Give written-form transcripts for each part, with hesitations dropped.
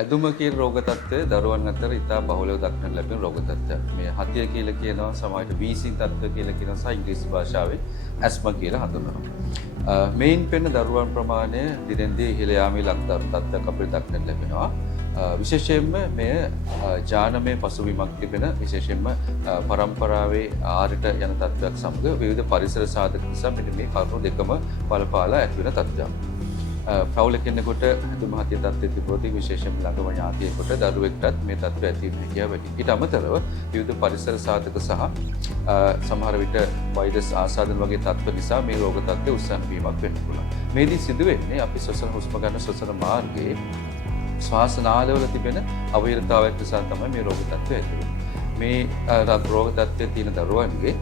ඇදුම කියන රෝග තත්ත්වය දරුවන් අතර ඉතා බහුලව දක්නට ලැබෙන රෝග තත්ත්වයක්. මේ හතිය කියලා කියනවා, සමහරට වීසින් තත්ත්ව කියලා කියනවා, සහ ඉංග්‍රීසි භාෂාවේ ඇස්මා කියලා හඳුන්වනවා. මේන් පෙන්න දරුවන් ප්‍රමාණය දිනෙන් දින ඉහළ යාමේ තත්ත්වයක් අපිට දක්නට ලැබෙනවා. විශේෂයෙන්ම මෙය ජානමය පසුබිමක් තිබෙන, විශේෂයෙන්ම පරම්පරාවේ ආරයට යන තත්ත්වයක් සමග විවිධ පරිසර සාධක නිසා මෙන්න මේ කරුණු දෙකම බලපාලා ඇති වෙන තත්ත්වයක්. පවුල කෙනෙකුට ඇදුම හතිය තත්ත්වයේ තිබුණොත් විශේෂයෙන්ම ළඟම ඥාතියෙකුට දරුවෙක්ටත් මේ තත්ත්වය ඇති වෙන හැකියාව වැඩි. ඊට අමතරව විවිධ පරිසර සාධක සහ සමහර විට වෛරස් ආසාදන වගේ තත්ත්ව නිසා මේ රෝග තත්ත්වය උස්සන් වීමක් වෙන්න පුළුවන්. මේදී සිදුවෙන්නේ අපි ශ්වසන හුස්ම ගන්න ශ්වසන මාර්ගයේ ශ්වාස නාලවල තිබෙන අවහිරතාවයක් නිසා තමයි මේ රෝග තත්ත්වය ඇති වෙන්නේ. මේ රෝග තත්ත්වයේ තියෙන දරුවන්ගේ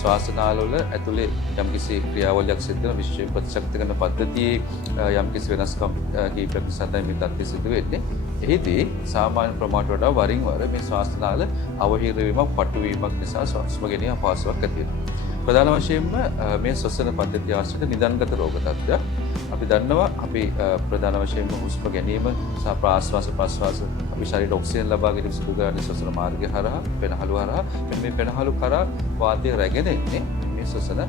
ශ්වාස නාලවල ඇතුලේ යම්කිසි ක්‍රියාවලියක් සිදු වෙන විශේෂ ප්‍රතිශක්තිකරණ පද්ධතියේ යම්කිසි වෙනස්කම් කීපයක් නිසා මේ තත්ත්වය සිදු වෙන්නේ. එහිදී සාමාන්‍ය ප්‍රමාණයට වඩා වරින් වර මේ ශ්වාස නාල අවහිර වීමක්, පටු වීමක් නිසා හුස්ම ගැනීම අපහසුතාවක් ඇති වෙනවා. ප්‍රධාන වශයෙන්ම මේ ශ්වසන පද්ධතිය ආශ්‍රිත නිදන්ගත රෝග තත්ත්වයක්. අපි දන්නවා අපි ප්‍රධාන වශයෙන්ම හුස්ම ගැනීම සහ ප්‍රාශ්වාස ප්‍රශ්වාස අපි ශරීරයට ඔක්සිජන් ලබා ගැනීම සිදු කරන්නේ ශ්වසන මාර්ගය හරහා, පෙනහළු හරහා. මේ පෙනහළු කරා වාතය රැගෙන එන්නේ මේ ශ්වසන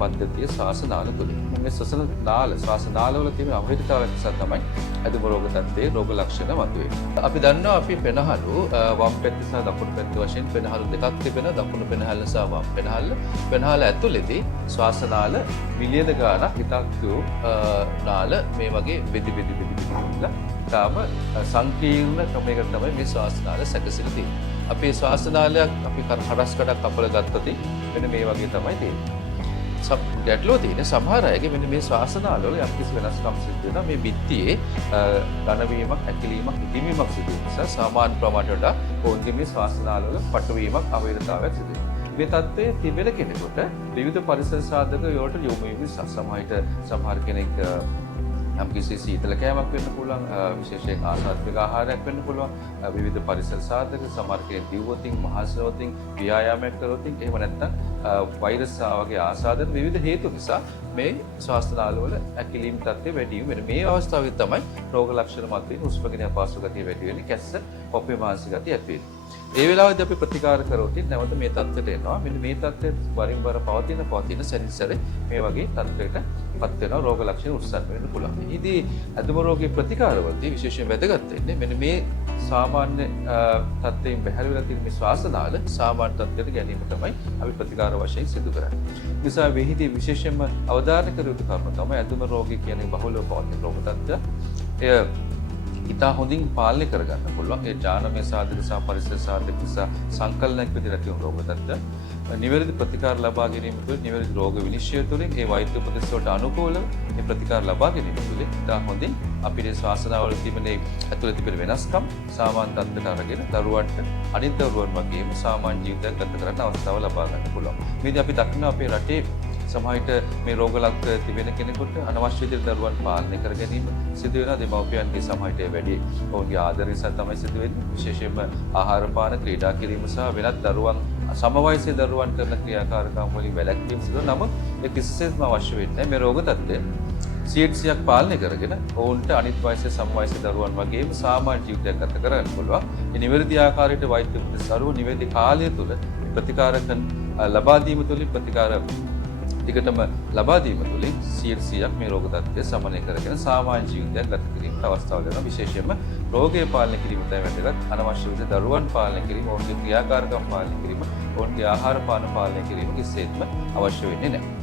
පද්ධතිය ශ්වාස නාල තුලින්. මේ ශ්වසන නාල, ශ්වාස නාලවල තියෙන අවහිරතාවය නිසා තමයි ඇදුම රෝග තත්ත්වයේ රෝග ලක්ෂණ මතුවෙන්නේ. අපි දන්නවා අපි පෙනහළු වම් පැත්ත සහ දකුණු පැත්ත වශයෙන් පෙනහළු දෙකක් තිබෙන, දකුණු පෙනහළ සහ වම් පෙනහළ. පෙනහළ ඇතුළේදී ශ්වාස නාල මිලියන ගාණක් හිතක් වූ නාල මේ වගේ බෙදි ඉඳලා තාම සංකීර්ණ ක්‍රමයකට තමයි මේ ශ්වාස නාල සැකසෙලා තියෙන්නේ. අපේ ශ්වාස නාලයක් අපි හරස් කඩක් කපලා ගත්තොත් මෙන්න මේ වගේ තමයි තියෙන්නේ. ගැටලුව තියෙන සමහර අයගේ මෙන්න මේ ශ්වාස නාලවල යම්කිසි වෙනස්කම් සිදු වෙනවා. මේ බිත්තියේ ඝනවීමක්, ඇකිලීමක්, ඉදිමීමක් සිදු වෙන නිසා සාමාන්‍ය ප්‍රමාණයට වඩා ඔවුන්ගේ මේ ශ්වාස නාලවල පටු වීමක්, අවහිරතාවයක් සිදු වෙනවා. මේ තත්ත්වයේ තිබෙන කෙනෙකුට විවිධ පරිසර සාධක වලට යොමු වීම සමහර කෙනෙක් යම්කිසි සීතල කෑමක් වෙන්න පුළුවන්, විශේෂයෙන් ආසාත්මික ආහාරයක් වෙන්න පුළුවන්, විවිධ පරිසර සාධක, සමහර කෙනෙක් දිව්වොතින්, මහසවතින්, ව්‍යායාමයක් කරොතින්, එහෙම නැත්නම් වෛරස් වගේ ආසාදන විවිධ හේතු නිසා මේ ශ්වාස නාලවල ඇකිලීම් තත්ත්වය වැඩි වෙන මේ අවස්ථාවේ තමයි රෝග ලක්ෂණ මතුවෙන, හුස්ම ගැනීම අපහසු ගතිය වැඩි වෙන්නේ, කැස්ස, ඔපේ මානසික ගතිය ඇති වෙන්නේ. ඒ වෙලාවේදී අපි ප්‍රතිකාර කරොත් නැවත මේ තත්ත්වයට එනවා. මෙන්න මේ තත්ත්වය වරින් වර පවතින සැරිසරේ මේ වගේ තත්ත්වයකට පත් වෙනවා, රෝග ලක්ෂණ උත්සන්න වෙන්න පුළුවන්. ඉතින් ඇදුම රෝගී ප්‍රතිකාරවලදී විශේෂයෙන් වැදගත් වෙන්නේ මෙන්න මේ සාමාන්‍ය තත්ත්වයෙන් බැහැර වෙලා තියෙන මේ ශ්වාස නාල සාමාන්‍ය තත්ත්වයට ගැනීම තමයි අපි ප්‍රතිකාර වශයෙන් සිදු කරන්නේ. නිසා වෙහිදී විශේෂයෙන්ම අවධානය කර යුතු කරුණ තමයි ඇදුම රෝගී කියන්නේ බහුලව පවතින රෝග තත්ත්වය. එය ඉතා හොඳින් පාලනය කරගන්න පුළුවන්. ඒ ජානමය සාධක සහ පරිසර සාධක නිසා සංකලනයක් විදිහට ඇති වුණු රෝග තත්ත්වය. නිවැරදි ප්‍රතිකාර ලබා ගැනීම තුළින්, නිවැරදි රෝග විනිශ්චය තුළින්, ඒ වෛද්‍ය උපදෙස් වලට අනුකූලව මේ ප්‍රතිකාර ලබා ගැනීම තුළින් ඉතා හොඳින් අපිට ශ්වාසනාවල තිබෙන ඇතුළේ තිබෙන වෙනස්කම් සාමාන්‍ය තත්ත්වයට අරගෙන දරුවන්ට අනිත් දරුවන් වගේම සාමාන්‍ය ජීවිතයක් ගත කරන්න අවස්ථාව ලබා ගන්න පුළුවන්. මේදී අපි දක්වන අපේ රටේ සමහරවිට මේ රෝග ලක්ෂණ තිබෙන කෙනෙකුට අනවශ්‍ය විදිහට දරුවන් පාලනය කර ගැනීම සිදු වෙනවා. දෙමව්පියන්ගේ සමහරවිට වැඩි ඔවුන්ගේ ආදරය නිසා තමයි සිදු වෙන්නේ. විශේෂයෙන්ම ආහාර පාන, ක්‍රීඩා කිරීම සහ වෙනත් දරුවන් සම වයසේ දරුවන් කරන ක්‍රියාකාරකම් වලින් වැළැක්වීම සිදු වෙනවා. නමුත් ඒ කිසිසේත්ම අවශ්‍ය වෙන්නේ නැහැ. මේ රෝග තත්ත්වය 100%ක් පාලනය කරගෙන ඔවුන්ට අනිත් වයසේ සම වයසේ දරුවන් වගේම සාමාන්‍ය ජීවිතයක් ගත කරගන්න පුළුවන්. මේ නිවැරදි ආකාරයට වෛද්‍ය උපදෙස් අනුව නිවැරදි කාලය තුල ප්‍රතිකාර ලබා දීම තුළින් ප්‍රතිකාර ටිකටම ලබා දීම තුළින් 100%ක් මේ රෝග තත්ත්වය සමනය කරගෙන සාමාන්‍ය ජීවිතයක් ගත කිරීමට අවස්ථාව ලැබෙනවා. විශේෂයෙන්ම රෝගය පාලනය කිරීම තමයි වැදගත්. අනවශ්‍ය විදිහට දරුවන් පාලනය කිරීම, ඔවුන්ගේ ක්‍රියාකාරකම් පාලනය කිරීම, ඔවුන්ගේ ආහාර පාන පාලනය කිරීම කිසිසේත්ම අවශ්‍ය වෙන්නේ නැහැ.